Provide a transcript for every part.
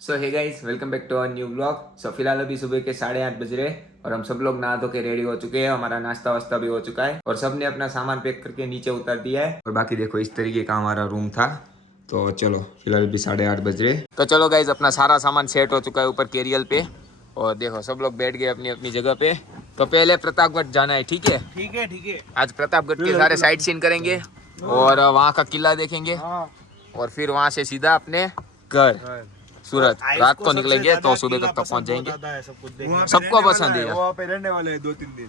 So hey guys welcome back to our new blog. So फिलहाल अभी सुबह के 8:30 बज रहे और हम सब लोग नहा धो के रेडी हो चुके हैं। हमारा नाश्ता वास्ता भी हो चुका है और सबने अपना सामान पैक करके नीचे उतार दिया है। और बाकी देखो इस तरीके का हमारा रूम था। तो चलो फिलहाल भी 8:30 बज रहे। तो चलो गाइस अपना सारा सामान सेट हो चुका है ऊपर कैरियल पे और देखो सब लोग बैठ गए अपनी अपनी जगह पे। तो पहले प्रतापगढ़ जाना है, ठीक है? ठीक है ठीक है। आज प्रतापगढ़ के सारे साइट सीन करेंगे और वहाँ का किला देखेंगे और फिर वहाँ से सीधा अपने घर सूरत। रात को निकलेंगे तो सुबह तक तो पहुंच जाएंगे। सबको पसंद है वहाँ पे रहने वाले हैं 2-3 दिन।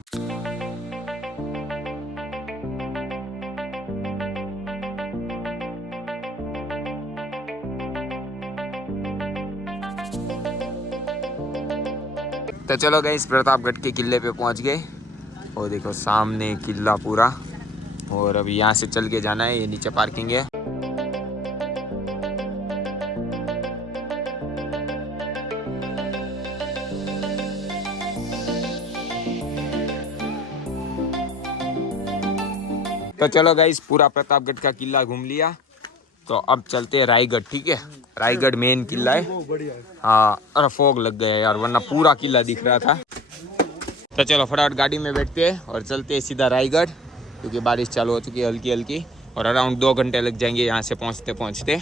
तो चलो गए इस प्रतापगढ़ के किले पे पहुंच गए और देखो सामने किला पूरा। और अभी यहाँ से चल के जाना है, ये नीचे पार्किंग है। तो चलो गाइस पूरा प्रतापगढ़ का किला घूम लिया। तो अब चलते हैं रायगढ़, ठीक है? रायगढ़ मेन किला है। हाँ अरे फॉग लग गया यार, वरना पूरा किला दिख रहा था। तो चलो फटाफट गाड़ी में बैठते हैं और चलते हैं सीधा रायगढ़, क्योंकि बारिश चालू हो चुकी है हल्की हल्की और अराउंड 2 घंटे लग जाएंगे यहाँ से पहुँचते पहुँचते।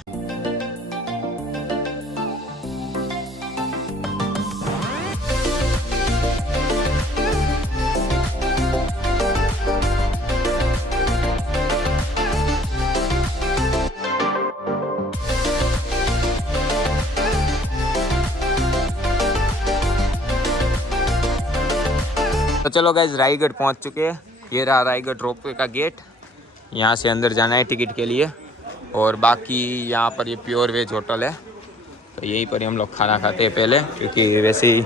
तो चलो गाइज रायगढ़ पहुंच चुके हैं। ये रहा रायगढ़ रोपवे का गेट। यहाँ से अंदर जाना है टिकट के लिए। और बाकी यहाँ पर ये प्योर वेज होटल है, तो यहीं पर ही हम लोग खाना खाते हैं पहले, क्योंकि वैसे ही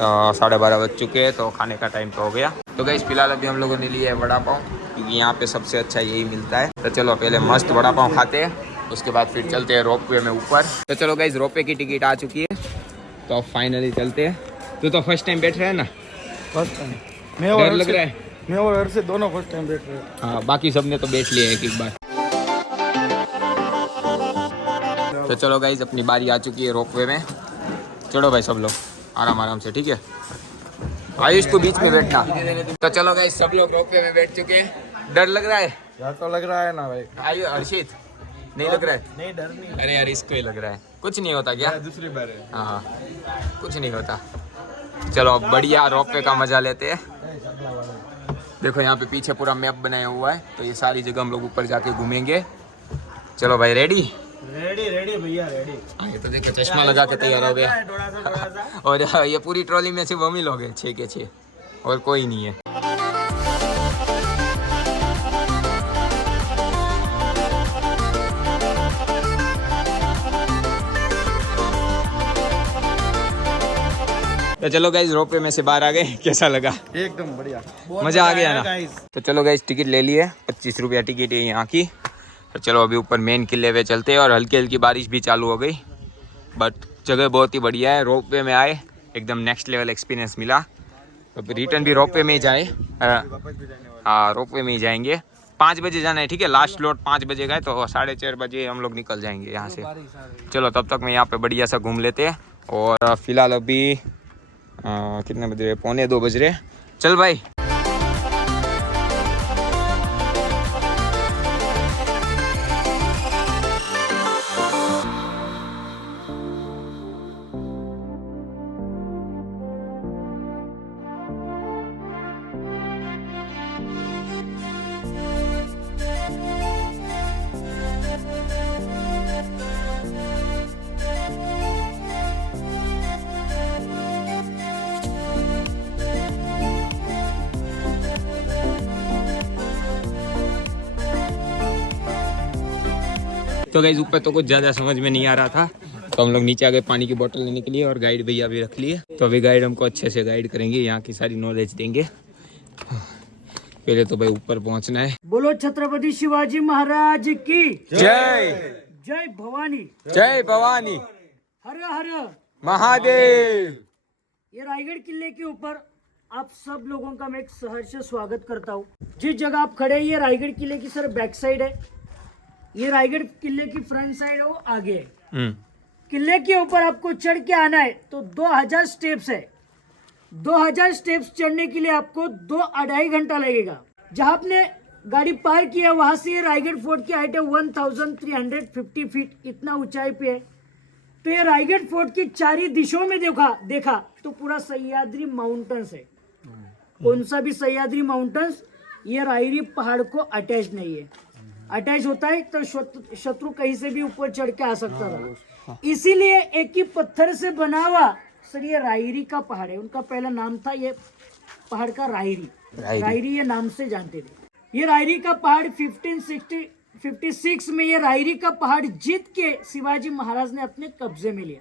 12:30 बज चुके हैं तो खाने का टाइम तो हो गया। तो गाइज फिलहाल अभी हम लोगों ने लिया है वड़ा पाव, क्योंकि यहाँ पे सबसे अच्छा यही मिलता है। तो चलो पहले मस्त वड़ा पाव खाते हैं, उसके बाद फिर चलते हैं रोपवे में ऊपर। तो चलो गाइज रोपवे की टिकट आ चुकी है, तो अब फाइनली चलते हैं। तो फर्स्ट टाइम बैठ रहे हैं ना? फर्स्ट टाइम डर लग रहा है? मैं और हर से दोनों फर्स्ट टाइम बैठ रहे हैं। हाँ बाकी सबने तो बैठ लिया एक बार। तो चलो गाइज अपनी बारी आ चुकी है रोपवे में। चलो भाई सब लोग आराम आराम से, ठीक है? आयुष को बीच में बैठना। तो चलो गाइज सब लोग रोपवे में बैठ चुके हैं। डर लग रहा है यार? तो लग रहा है ना भाई। आयु हर्षित नहीं लग रहा है? नहीं डर नहीं। अरे यार इसको ही लग रहा है। कुछ नहीं होता क्या? दूसरी बार है। हाँ कुछ नहीं होता। चलो अब बढ़िया रोपवे का मजा लेते हैं। देखो यहाँ पे पीछे पूरा मैप बनाया हुआ है, तो ये सारी जगह हम लोग ऊपर जाके घूमेंगे। चलो भाई रेडी? रेडी रेडी भैया रेडी। ये तो देखो चश्मा लगा के तैयार हो गया। और ये पूरी ट्रॉली में सिर्फ हम ही लोग हैं, 6 के 6 और कोई नहीं है। तो चलो गाइज रोपवे में से बाहर आ गए। कैसा लगा? एकदम बढ़िया, मजा आ गया ना? तो चलो गाइज टिकट ले लिए, 25 रुपया टिकट है यहाँ की। तो चलो अभी ऊपर मेन किले पे चलते हैं। और हल्की हल्की बारिश भी चालू हो गई, बट जगह बहुत ही बढ़िया है। रोपवे में आए एकदम नेक्स्ट लेवल एक्सपीरियंस मिला। तो रिटर्न भी रोपवे में ही जाए। हाँ रोपवे में ही जाएंगे। 5 बजे जाना है, ठीक है? लास्ट लोड 5 बजे गए तो 4:30 बजे हम लोग निकल जाएंगे यहाँ से। चलो तब तक मैं यहाँ पे बढ़िया सा घूम लेते हैं। और फिलहाल अभी कितने बज रहे? 1:45 बज रहे। चल भाई। तो गाइस ऊपर तो कुछ ज़्यादा समझ में नहीं आ रहा था, तो हम लोग नीचे आ गए पानी की बोतल लेने के लिए। और गाइड भैया भी रख लिए, तो अभी गाइड हमको अच्छे से गाइड करेंगे, यहाँ की सारी नॉलेज देंगे। पहले तो भाई ऊपर पहुँचना है। बोलो छत्रपति शिवाजी महाराज की जय। जय भवानी। जय भवानी। हर हर महादेव। ये रायगढ़ किले के ऊपर आप सब लोगों का मैं एक सहर्ष स्वागत करता हूँ। जिस जगह आप खड़े हैं ये रायगढ़ किले की सर बैक साइड है, ये रायगढ़ किले की फ्रंट साइड है, वो आगे है। किले के ऊपर आपको चढ़ के आना है तो 2000 स्टेप्स है। 2000 स्टेप्स चढ़ने के लिए आपको 2-2.5 घंटा लगेगा। जहां आपने गाड़ी पार किया वहां से ये रायगढ़ फोर्ट की हाइट है 1350 फीट, इतना ऊंचाई पे है। तो ये रायगढ़ फोर्ट की चारी दिशाओं में देखा तो पूरा सह्याद्री माउंटेन्स है। कौन सा भी सह्याद्री माउंटेन्स ये रायरी पहाड़ को अटैच नहीं है। अटैच होता है तो शत्रु कहीं से भी ऊपर चढ़ के आ सकता था, इसीलिए एक ही पत्थर से बना हुआ सर ये रायरी का पहाड़ है। उनका पहला नाम था ये पहाड़ का रायरी ये नाम से जानते थे। ये रायरी का पहाड़ 1556 में ये रायरी का पहाड़ जीत के शिवाजी महाराज ने अपने कब्जे में लिया।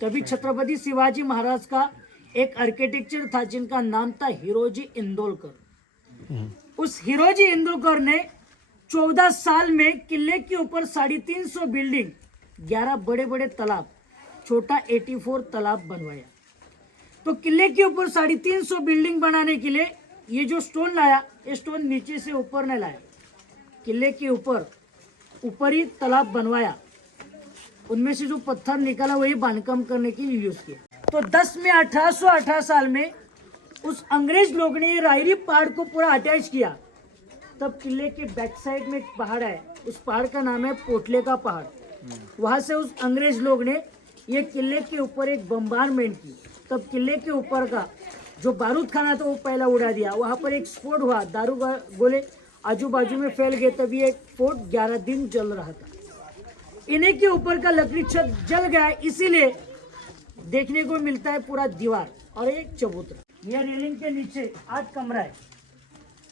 तभी छत्रपति शिवाजी महाराज का एक आर्किटेक्चर था जिनका नाम था हिरोजी इंदोलकर। उस हिरोजी इंदोलकर ने 14 साल में किले के ऊपर 350 बिल्डिंग, 11 बड़े बड़े तालाब, छोटा 84 तालाब बनवाया। तो किले के ऊपर 350 बिल्डिंग बनाने के लिए ये जो स्टोन लाया, ये स्टोन नीचे से ऊपर नहीं लाया, किले के ऊपर ही तालाब बनवाया। उनमें से जो पत्थर निकाला वही बांधकाम करने के लिए यूज किया। तो 10 में 1818 साल में उस अंग्रेज लोग ने रायरी पहाड़ को पूरा अटैच किया। तब किले के बैक साइड में एक पहाड़ है, उस पहाड़ का नाम है पोटले का पहाड़। वहां से उस अंग्रेज लोग ने ये किले के ऊपर एक बम्बारमेंट की। तब किले के ऊपर का जो बारूद खाना था वो पहला उड़ा दिया। वहां पर एक स्फोट हुआ, दारू गोले आजू बाजू में फैल गए, तभी एक फोर्ट 11 दिन जल रहा था। इन्हीं के ऊपर का लकड़ी छत जल गया, इसीलिए देखने को मिलता है पूरा दीवार और एक चबूतरा। यह रेलिंग के नीचे 8 कमरा है,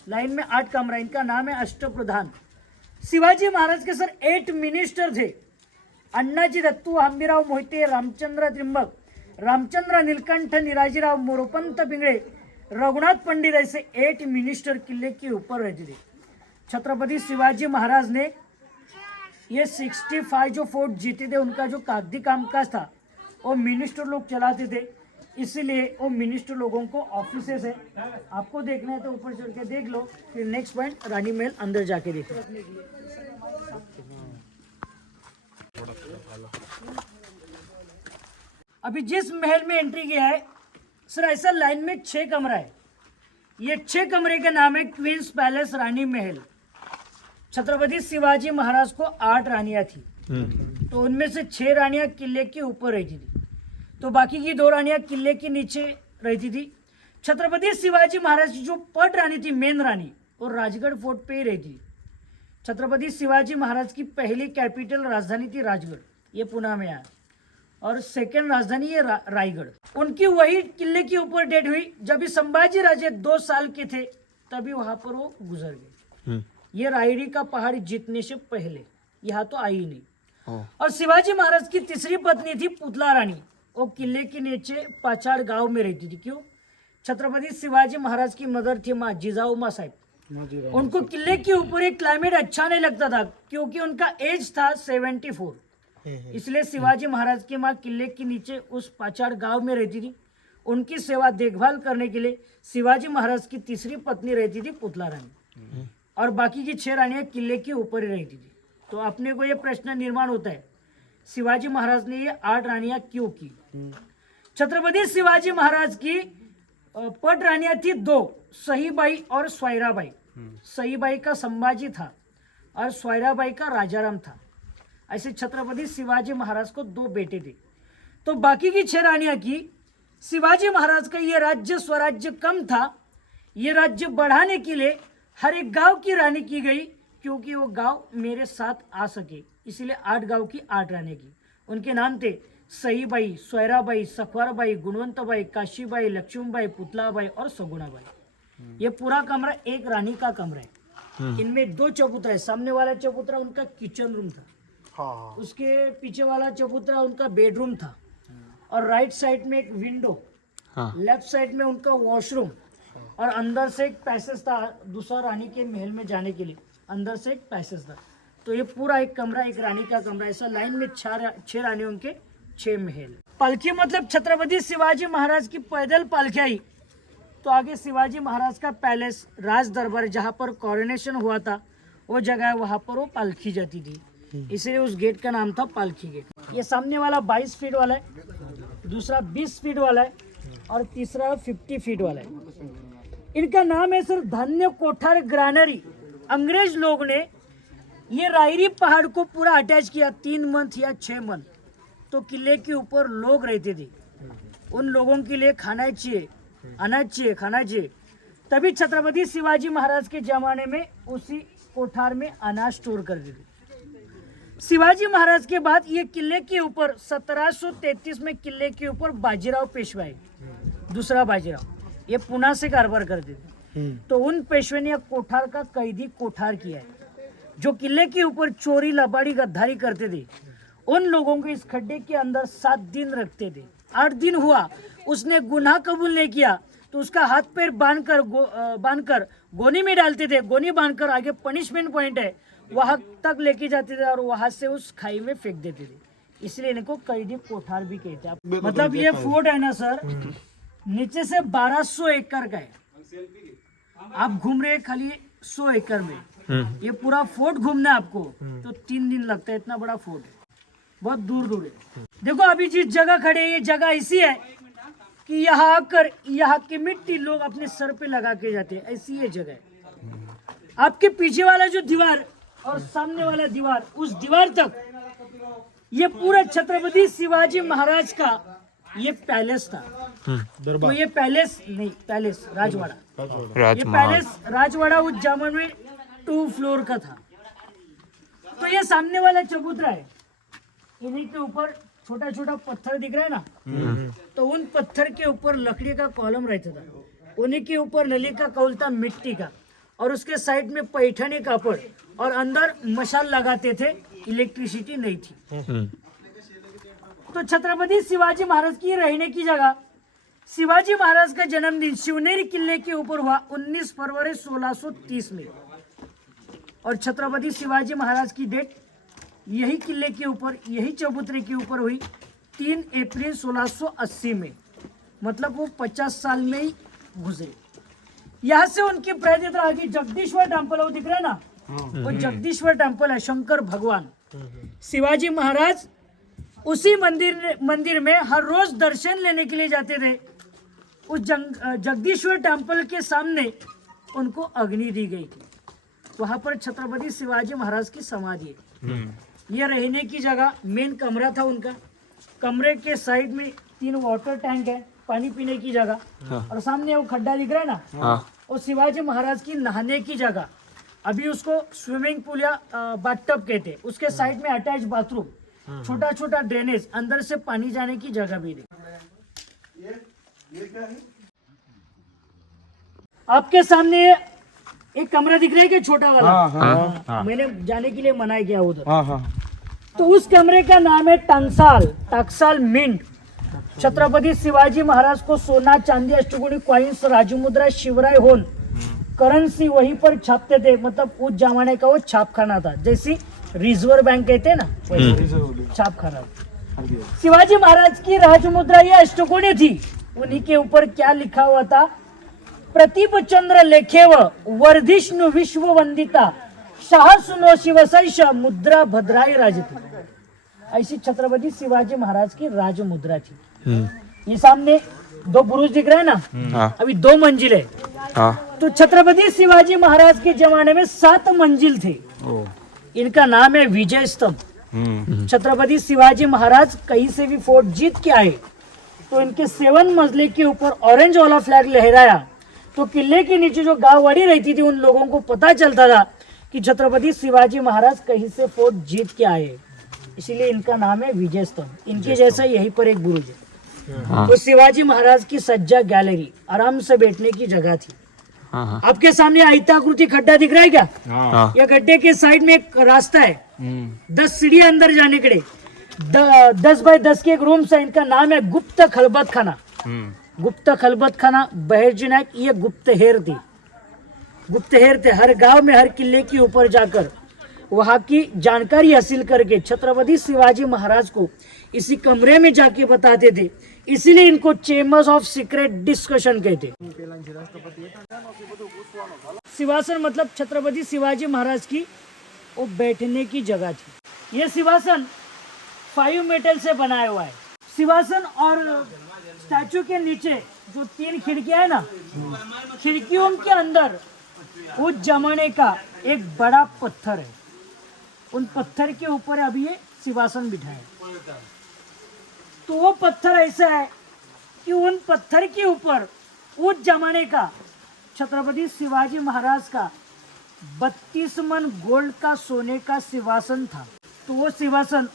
लाइन में 8 कमरा। इनका नाम है अष्टप्रधान। शिवाजी महाराज के सर 8 मिनिस्टर थे। अण्णाजी दत्तू, हंबीराव मोहिते, रामचंद्र त्रिंबक, रामचंद्र नीलकंठ, निराजीराव मोरोपंत पिंगळे, रघुनाथ पंडित, ऐसे 8 मिनिस्टर किले के ऊपर रहते थे। छत्रपति शिवाजी महाराज ने ये 65 जो फोर्ट जीते थे, उनका जो कागजी कामकाज था वो मिनिस्टर लोग चलाते थे, इसीलिए वो मिनिस्टर लोगों को ऑफिसेस है। आपको देखना है तो ऊपर चढ़ के देख लो। फिर नेक्स्ट पॉइंट रानी महल, अंदर जाके देखो। अभी जिस महल में एंट्री किया है सर, ऐसा लाइन में 6 कमरा है। ये 6 कमरे का नाम है क्वींस पैलेस, रानी महल। छत्रपति शिवाजी महाराज को 8 रानियां थी, तो उनमें से 6 रानियां किले के ऊपर रहती थी, तो बाकी की 2 रानियां किले के नीचे रहती थी। छत्रपति शिवाजी महाराज की जो पट रानी थी, मेन रानी, और राजगढ़ फोर्ट पे ही रहती थी। छत्रपति शिवाजी महाराज की पहली कैपिटल राजधानी थी राजगढ़, ये पुणे में आया, और सेकंड राजधानी ये रायगढ़। उनकी वही किले के ऊपर डेथ हुई जब संभाजी राजे 2 साल के थे, तभी वहां पर वो गुजर गए। ये रायरी का पहाड़ जीतने से पहले यहाँ तो आई नहीं। और शिवाजी महाराज की तीसरी पत्नी थी पुतला रानी, वो किले के नीचे पाचाड़ गांव में रहती थी। क्यों? छत्रपति शिवाजी महाराज की मदर थी माँ जिजाऊ माँ साहब। उनको किले के ऊपर एक क्लाइमेट अच्छा नहीं लगता था, क्योंकि उनका एज था 74, इसलिए शिवाजी महाराज की माँ किले के नीचे उस पाचाड़ गांव में रहती थी। उनकी सेवा देखभाल करने के लिए शिवाजी महाराज की तीसरी पत्नी रहती थी पुतला रानी, और बाकी की 6 रानियां किले के ऊपर ही रहती थी। तो अपने को ये प्रश्न निर्माण होता है, शिवाजी महाराज ने ये 8 रानियां क्यों की? छत्रपति शिवाजी महाराज की पट रानियां थी 2, सहीबाई और स्वायराबाई। सहीबाई का संभाजी था और स्वायराबाई का राजाराम था। ऐसे छत्रपति शिवाजी महाराज को 2 बेटे थे। तो बाकी की 6 रानियां की शिवाजी महाराज का ये राज्य स्वराज्य कम था, ये राज्य बढ़ाने के लिए हर एक गांव की रानी की गई, क्योंकि वो गांव मेरे साथ आ सके, इसलिए 8 गांव की 8 रानी की। उनके नाम थे सईबाई, स्वैराबाई, सखवारबाई, गुणवंतबाई, काशीबाई, लक्ष्मीबाई, पुतलाबाई और सगुणाबाई। ये पूरा कमरा एक रानी का कमरा है। इनमें 2 चबूतरा है। सामने वाला चबूतरा उनका किचन रूम था, उसके पीछे वाला चबूतरा उनका बेडरूम था, और राइट साइड में एक विंडो, लेफ्ट साइड में उनका वॉशरूम, और अंदर से एक पैसेज था दूसरा रानी के महल में जाने के लिए, अंदर से एक पैसेज था। तो ये पूरा एक कमरा एक रानी का कमरा। ऐसा लाइन में 6 रानियों के 6 महल। पालकी मतलब छत्रपति शिवाजी महाराज की पैदल पालकी आई, तो आगे शिवाजी महाराज का पैलेस, राज दरबार, जहाँ पर कॉरोनेशन हुआ था वो जगह है, वहाँ पर वो पालकी जाती थी। इसलिए उस गेट का नाम था पालकी गेट। ये सामने वाला 22 फीट वाला है, दूसरा 20 फीट वाला है और तीसरा 50 फीट वाला है। इनका नाम है सर धन्य कोठार ग्रानरी। अंग्रेज लोग ने ये रायरी पहाड़ को पूरा अटैच किया 3 मंथ या 6 मंथ। तो किले के ऊपर लोग रहते थे, उन लोगों के लिए खाना चाहिए, अनाज चाहिए, खाना चाहिए। तभी छत्रपति शिवाजी महाराज के जमाने में उसी कोठार में अनाज स्टोर करते थे। शिवाजी महाराज के बाद ये किले के ऊपर 1733 में किले के ऊपर बाजीराव पेशवा है, दूसरा बाजीराव, ये पुणे से कारभार करते थे। तो उन पेशवे ने कोठार का कैदी कोठार किया है। जो किले के ऊपर चोरी लबाड़ी गद्दारी करते थे उन लोगों को इस खड्डे के अंदर 7 दिन रखते थे। 8 दिन हुआ उसने गुनाह कबूल नहीं किया तो उसका हाथ पैर बांधकर गोनी में डालते थे। गोनी बांधकर आगे पनिशमेंट पॉइंट है वहां तक लेके जाते थे और वहां से उस खाई में फेंक देते थे। इसलिए इनको कैदी कोठार भी कहते हैं। मतलब ये फोर्ट है ना सर, नीचे से 1200 एकड़ का है। आप घूम रहे खाली 100 एकड़ में, ये पूरा फोर्ट घूमना है आपको तो 3 दिन लगता है। इतना बड़ा फोर्ट है, बहुत दूर दूर है। देखो अभी जिस जगह खड़े हैं ये जगह ऐसी है कि यहाँ आकर यहाँ की मिट्टी लोग अपने सर पे लगा के जाते हैं, ऐसी ये जगह है। आपके पीछे वाला जो दीवार और सामने वाला दीवार, उस दीवार तक ये पूरा छत्रपति शिवाजी महाराज का ये पैलेस था। तो ये पैलेस नहीं, पैलेस राजवाड़ा, ये पैलेस राजवाड़ा उस जमाने में 2 फ्लोर का था। तो ये सामने वाला चबूतरा है, इन्हीं के ऊपर छोटा छोटा पत्थर दिख रहा है ना, तो उन पत्थर के ऊपर लकड़ी का कॉलम रहता था। उन्हीं के ऊपर नली का कौल था मिट्टी का और उसके साइड में पैठनी कापड़ और अंदर मशाल लगाते थे। इलेक्ट्रिसिटी नहीं थी। तो छत्रपति शिवाजी महाराज की रहने की जगह, शिवाजी महाराज का जन्मदिन शिवनेरी किले के ऊपर हुआ 19 फरवरी 1630 में और छत्रपति शिवाजी महाराज की डेथ यही किले के ऊपर, यही चबूतरे के ऊपर हुई 3 अप्रैल 1680 में। मतलब वो 50 साल में ही गुजरे। यहाँ से उनकी प्रायः आगे जगदीश्वर टेम्पल, वो दिख रहा है ना, वो जगदीश्वर टेम्पल है, शंकर भगवान। शिवाजी महाराज उसी मंदिर में हर रोज दर्शन लेने के लिए जाते थे। उस जगदीश्वर टेम्पल के सामने उनको अग्नि दी गई थी। वहां पर छत्रपति शिवाजी महाराज की समाधि है। ये रहने की जगह, मेन कमरा था उनका। कमरे के साइड में 3 वाटर टैंक है, पानी पीने की जगह। और सामने वो खड्डा दिख रहा है ना, वो शिवाजी महाराज की नहाने की जगह। अभी उसको स्विमिंग पूल या बाथटब कहते हैं। उसके साइड में अटैच बाथरूम, छोटा छोटा ड्रेनेज, अंदर से पानी जाने की जगह भी है। आपके सामने एक कमरा दिख रहा है कि छोटा वाला, मैंने जाने के लिए मना किया उधर। तो उस कमरे का नाम है टकसाल मिंट। छत्रपति शिवाजी महाराज को सोना, चांदी, अष्टकोणी कॉइन्स, राजू मुद्रा, शिवराय होल करेंसी वहीं पर छापते थे। मतलब उस जमाने का वो छापखाना था, जैसी रिजर्व बैंक कहते हैं ना, वैसे छापखाना। शिवाजी महाराज की राजमुद्रा ये अष्टकोणी थी। उन्हीं के ऊपर क्या लिखा हुआ था? प्रतिभ चंद्र लेखेव वर्धिष्णु विश्व वंदिता शाह सुनो शिवसैष मुद्रा भद्राई राजती। ऐसी छत्रपति शिवाजी महाराज की राजमुद्रा थी। ये सामने 2 बुरुज दिख रहे हैं ना, अभी 2 मंजिल है। तो छत्रपति शिवाजी महाराज के जमाने में 7 मंजिल थे। इनका नाम है विजय स्तंभ। छत्रपति शिवाजी महाराज कहीं से भी फोर्ट जीत के आए तो इनके 7 मंजिले के ऊपर ऑरेंज वाला फ्लैग लहराया तो किले के नीचे जो गांववाड़ी रहती थी उन लोगों को पता चलता था कि छत्रपति शिवाजी महाराज कहीं से फोर्ट जीत के आए। इसीलिए इनका नाम है विजय स्तंभ। इनके जैसा यहीं पर एक बुरुज है। तो शिवाजी महाराज की सज्जा गैलरी, आराम से बैठने की जगह थी। आपके सामने आयताकृति खड्डा दिख रहा है क्या? यह गड्ढे के साइड में एक रास्ता है, 10 सीढ़ी अंदर जाने के लिए। 10 बाय 10 के एक रूम है। इनका नाम है गुप्त खलबत खाना। गुप्त खलबत खाना बहरजी नायक ये गुप्तहेर थे। हर गांव में, हर किले के ऊपर जाकर वहां की जानकारी हासिल करके छत्रपति शिवाजी महाराज को इसी कमरे में जाके बताते थे। इसीलिए इनको चेम्बर्स ऑफ सीक्रेट डिस्कशन कहते। सिंहासन मतलब छत्रपति शिवाजी महाराज की वो बैठने की जगह थी। ये सिंहासन 5 मेटल से बनाया हुआ है। सिंहासन और स्टैचू के नीचे जो 3 खिड़कियां है ना, खिड़कियों के अंदर उस जमाने का एक बड़ा पत्थर है। उन पत्थर के ऊपर अभी ये सिंहासन बिठा है। तो वो पत्थर ऐसा है कि उन पत्थर के ऊपर उस जमाने का छत्रपति शिवाजी महाराज का 32 मन गोल्ड का सोने का सिंहासन था। तो वो सिंहासन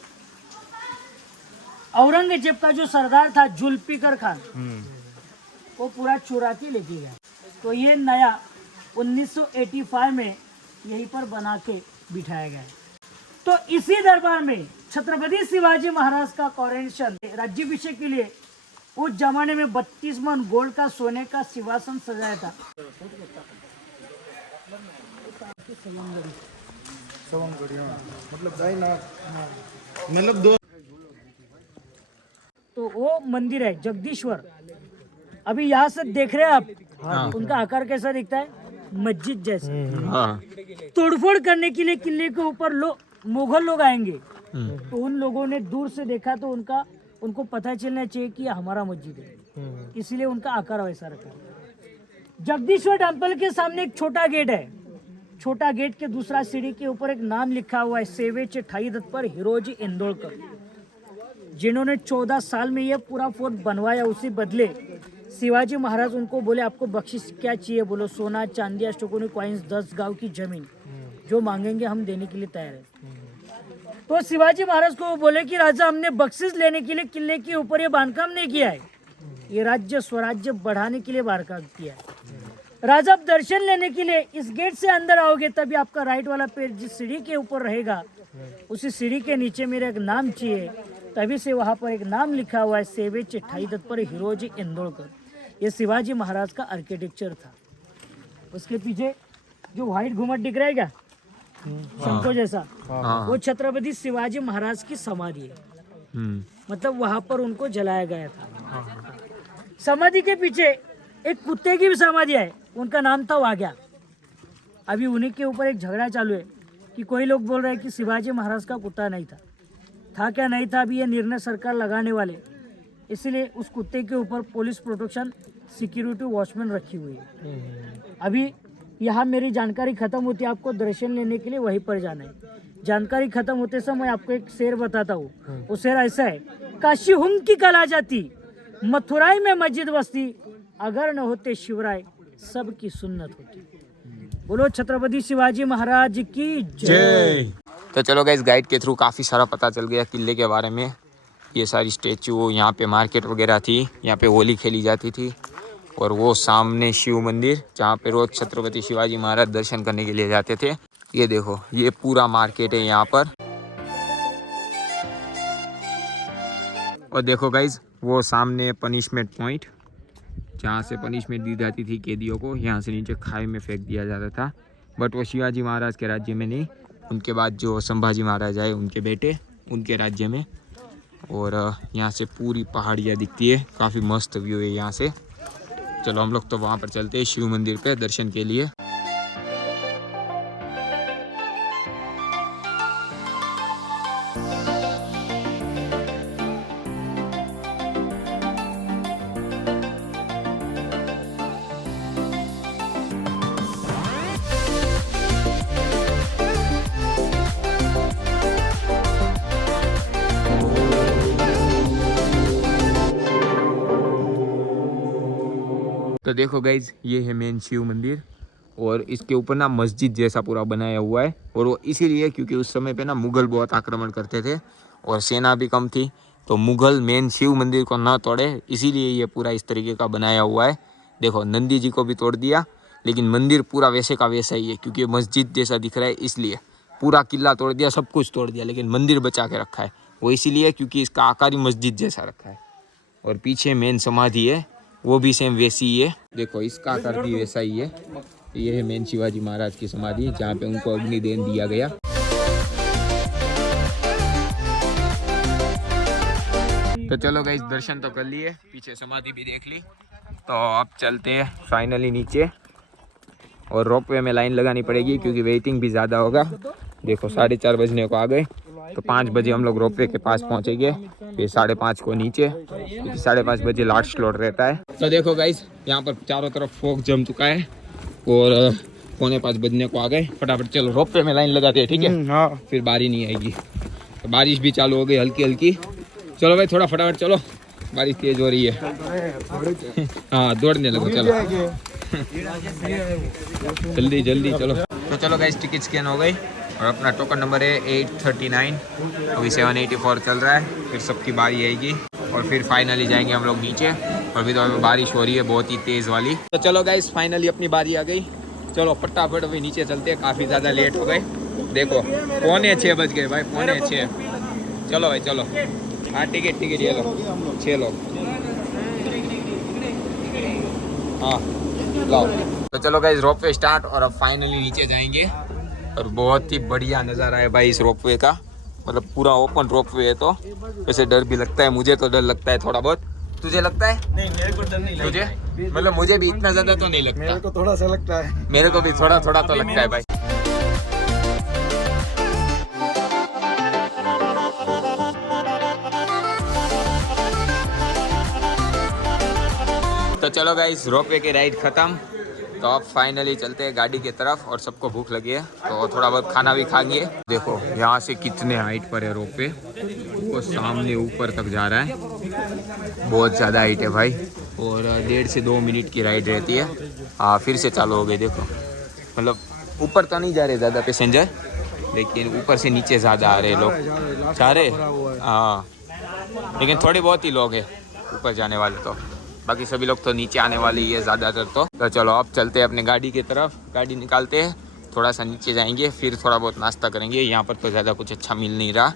औरंगजेब का जो सरदार था जुल्फिकार खान, वो पूरा चुरा के लेके गया। तो ये नया 1985 में यहीं पर बना के बिठाया गया है। तो इसी दरबार में छत्रपति शिवाजी महाराज का कोरोनेशन राज्याभिषेक के लिए उस जमाने में 32 मन गोल्ड का सोने का सिंहासन सजाया था। मतलब 2 तो वो मंदिर है जगदीश्वर। अभी यहाँ से देख रहे हैं आप, उनका आकार कैसा दिखता है, मस्जिद जैसे। हाँ। तोड़फोड़ करने के लिए किले के ऊपर मुगल लोग आएंगे, तो उन लोगों ने दूर से देखा तो उनको पता चलना चाहिए कि हमारा मस्जिद है, इसीलिए उनका आकार वैसा रखा। जगदीश्वर टेम्पल के सामने एक छोटा गेट है। छोटा गेट के दूसरा सीढ़ी के ऊपर एक नाम लिखा हुआ है, सेवेचे ठाई दत्पर हिरोजी इंदोलकर, जिन्होंने 14 साल में ये पूरा फोर्ट बनवाया। उसी बदले शिवाजी महाराज उनको बोले आपको बख्शिश क्या चाहिए, बोलो सोना चांदी अष्टकोनी कॉइन्स 10 गांव की जमीन, जो मांगेंगे हम देने के लिए तैयार है। तो शिवाजी महाराज को वो बोले कि राजा हमने बख्शिश लेने के लिए किले के ऊपर ये बांधकाम नहीं किया है, ये राज्य स्वराज्य बढ़ाने के लिए बांधकाम किया है। राजा आप दर्शन लेने के लिए इस गेट से अंदर आओगे तभी आपका राइट वाला पैर जिस सीढ़ी के ऊपर रहेगा, उसी सीढ़ी के नीचे मेरा एक नाम चाहिए। तभी से वहाँ पर एक नाम लिखा हुआ है, सेवेचे ठाई दत्पर हिरोजी इंदोलकर। ये शिवाजी महाराज का आर्किटेक्चर था। उसके पीछे जो व्हाइट घुमट दिख रहा है क्या, शंको जैसा, वो छत्रपति शिवाजी महाराज की समाधि है। मतलब वहां पर उनको जलाया गया था। समाधि के पीछे एक कुत्ते की भी समाधि है, उनका नाम था वाघ्या। अभी उन्हीं के ऊपर एक झगड़ा चालू है कि कोई लोग बोल रहे हैं कि शिवाजी महाराज का कुत्ता नहीं था क्या नहीं था, अभी ये निर्णय सरकार लगाने वाले, इसलिए उस कुत्ते के ऊपर पुलिस प्रोटेक्शन सिक्योरिटी वॉचमैन रखी हुई है। अभी यहाँ मेरी जानकारी खत्म होती है, आपको दर्शन लेने के लिए वहीं पर जाना है। जानकारी खत्म होते समय मैं आपको एक शेर बताता हूँ। वो शेर ऐसा है, काशी हुम की कला जाती, मथुराई में मस्जिद बसती, अगर न होते शिवराय सबकी सुन्नत होती। बोलो छत्रपति शिवाजी महाराज की जय। तो चलो गाइस, गाइड के थ्रू काफ़ी सारा पता चल गया किले के बारे में। ये सारी स्टेचू, यहाँ पे मार्केट वगैरह थी, यहाँ पे होली खेली जाती थी, और वो सामने शिव मंदिर जहाँ पे रोज छत्रपति शिवाजी महाराज दर्शन करने के लिए जाते थे। ये देखो, ये पूरा मार्केट है यहाँ पर। और देखो गाइज, वो सामने पनिशमेंट पॉइंट, जहाँ से पनिशमेंट दी जाती थी कैदियों को, यहाँ से नीचे खाई में फेंक दिया जाता था। बट वो शिवाजी महाराज के राज्य में नहीं, उनके बाद जो संभाजी महाराज आए उनके बेटे, उनके राज्य में। और यहाँ से पूरी पहाड़ियाँ दिखती है, काफ़ी मस्त व्यू है यहाँ से। चलो हम लोग तो वहाँ पर चलते हैं शिव मंदिर पे दर्शन के लिए। तो देखो गाइज, ये है मेन शिव मंदिर, और इसके ऊपर ना मस्जिद जैसा पूरा बनाया हुआ है। और वो इसीलिए क्योंकि उस समय पे ना मुग़ल बहुत आक्रमण करते थे और सेना भी कम थी, तो मुग़ल मेन शिव मंदिर को ना तोड़े, इसीलिए ये पूरा इस तरीके का बनाया हुआ है। देखो, नंदी जी को भी तोड़ दिया, लेकिन मंदिर पूरा वैसे का वैसा ही है, क्योंकि मस्जिद जैसा दिख रहा है इसलिए। पूरा किला तोड़ दिया, सब कुछ तोड़ दिया, लेकिन मंदिर बचा के रखा है। वो इसीलिए क्योंकि इसका आकार ही मस्जिद जैसा रखा है। और पीछे मेन समाधि है, वो भी सेम वैसी ही है। देखो, इसका आकार भी वैसा ही है। ये है मेन शिवाजी महाराज की समाधि, जहाँ पे उनको अग्निदान दिया गया। तो चलो गाइस, दर्शन तो कर लिए, पीछे समाधि भी देख ली, तो अब चलते हैं फाइनली नीचे। और रोपवे में लाइन लगानी पड़ेगी क्योंकि वेटिंग भी ज़्यादा होगा। देखो, 4:30 बजने को आ गए, तो 5 बजे हम लोग रोपवे के पास पहुंचेंगे, फिर 5:30 को नीचे, क्योंकि 5:30 बजे लास्ट स्लॉट रहता है। तो देखो गाइस, यहाँ पर चारों तरफ फॉग जम चुका है और 4:45 बजने को आ गए। फटाफट चलो रोपवे में लाइन लगाते हैं, ठीक है? हाँ। फिर बारी नहीं आएगी। तो बारिश भी चालू हो गई हल्की हल्की। चलो भाई थोड़ा फटाफट चलो, बारिश तेज हो रही है। हाँ दौड़ने लगो, चलो जल्दी जल्दी चलो। तो चलो गाइस, टिकट स्कैन हो गई और अपना टोकन नंबर है 839। अभी 784 चल रहा है, फिर सबकी बारी आएगी और फिर फाइनली जाएंगे हम लोग नीचे। और अभी तो बारिश हो रही है बहुत ही तेज़ वाली। तो चलो गाइस, फाइनली अपनी बारी आ गई। चलो फटाफट अभी नीचे चलते हैं, काफ़ी ज़्यादा लेट हो गए। देखो 5:45 बज गए भाई, 5:45। चलो भाई चलो। हाँ टिकट ये लो, 6 लोग। हाँ लाओ। तो चलो गाइस, रोपवे स्टार्ट और अब फाइनली नीचे जाएंगे। और बहुत ही बढ़िया नज़ारा है भाई इस रोपवे का, मतलब पूरा ओपन रोपवे है। तो वैसे डर भी लगता है, मुझे तो डर लगता है थोड़ा बहुत। तुझे लगता है? नहीं, मेरे को डर नहीं लगता। तुझे? मतलब मुझे भी इतना ज़्यादा तो नहीं लगता। मेरे को थोड़ा सा लगता है। मेरे को भी थोड़ा थोड़ा तो लगता है भाई। तो चलो गाइस, रोपवे की राइड खत्म। तो अब फाइनली चलते हैं गाड़ी की तरफ और सबको भूख लगी है तो थोड़ा बहुत खाना भी खाएंगे। देखो यहाँ से कितने हाइट पर है रोपवे, वो सामने ऊपर तक जा रहा है। बहुत ज़्यादा हाइट है भाई। और 1.5 से 2 मिनट की राइड रहती है। हाँ फिर से चालू हो गई। देखो मतलब ऊपर तो नहीं जा रहे ज़्यादा पैसेंजर, लेकिन ऊपर से नीचे ज़्यादा आ रहे लोग। जा रहे हाँ, लेकिन थोड़े बहुत ही लोग हैं ऊपर जाने वाले, तो बाकी सभी लोग तो नीचे आने वाले ही है ज़्यादातर। तो चलो अब चलते हैं अपने गाड़ी की तरफ। गाड़ी निकालते हैं, थोड़ा सा नीचे जाएंगे, फिर थोड़ा बहुत नाश्ता करेंगे। यहाँ पर तो ज़्यादा कुछ अच्छा मिल नहीं रहा।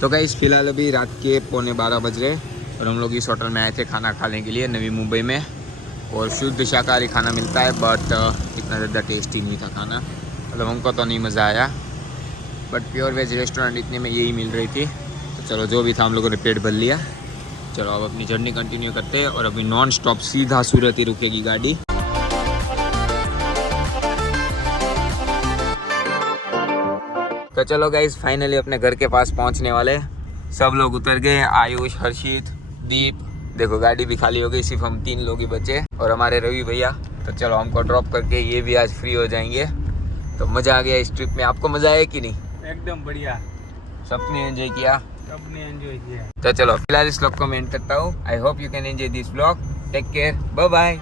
तो गाइस फिलहाल अभी रात के 11:15 बज रहे और हम लोग इस होटल में आए थे खाना खाने के लिए नवी मुंबई में। और शुद्ध शाकाहारी खाना मिलता है, बट इतना ज़्यादा टेस्टी नहीं था खाना, मतलब हमको तो नहीं मज़ा आया। बट प्योर वेज रेस्टोरेंट इतने में यही मिल रही थी। तो चलो जो भी था हम लोगों ने पेट भर लिया। चलो अब अपनी जर्नी कंटिन्यू करते हैं और अभी नॉन स्टॉप सीधा सूरत ही रुकेगी गाड़ी। तो चलो गाइस, फाइनली अपने घर के पास पहुंचने वाले। सब लोग उतर गए, आयुष, हर्षित, दीप। देखो गाड़ी भी खाली हो गई, सिर्फ हम 3 लोग ही बचे और हमारे रवि भैया। तो चलो हमको ड्रॉप करके ये भी आज फ्री हो जाएंगे। तो मज़ा आ गया इस ट्रिप में। आपको मज़ा आया कि नहीं? एकदम बढ़िया, सबने एंजॉय किया। सबने एंजॉय किया। तो चलो फिलहाल इस व्लॉग को मैं एंड करता हूँ। I hope you can enjoy this vlog. Take care, bye bye.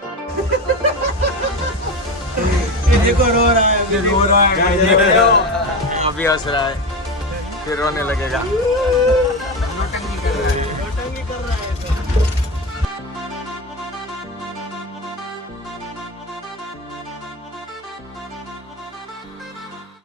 देखो रो रहा है, रो रहा है। अभी हंस रहा है, फिर रोने लगेगा।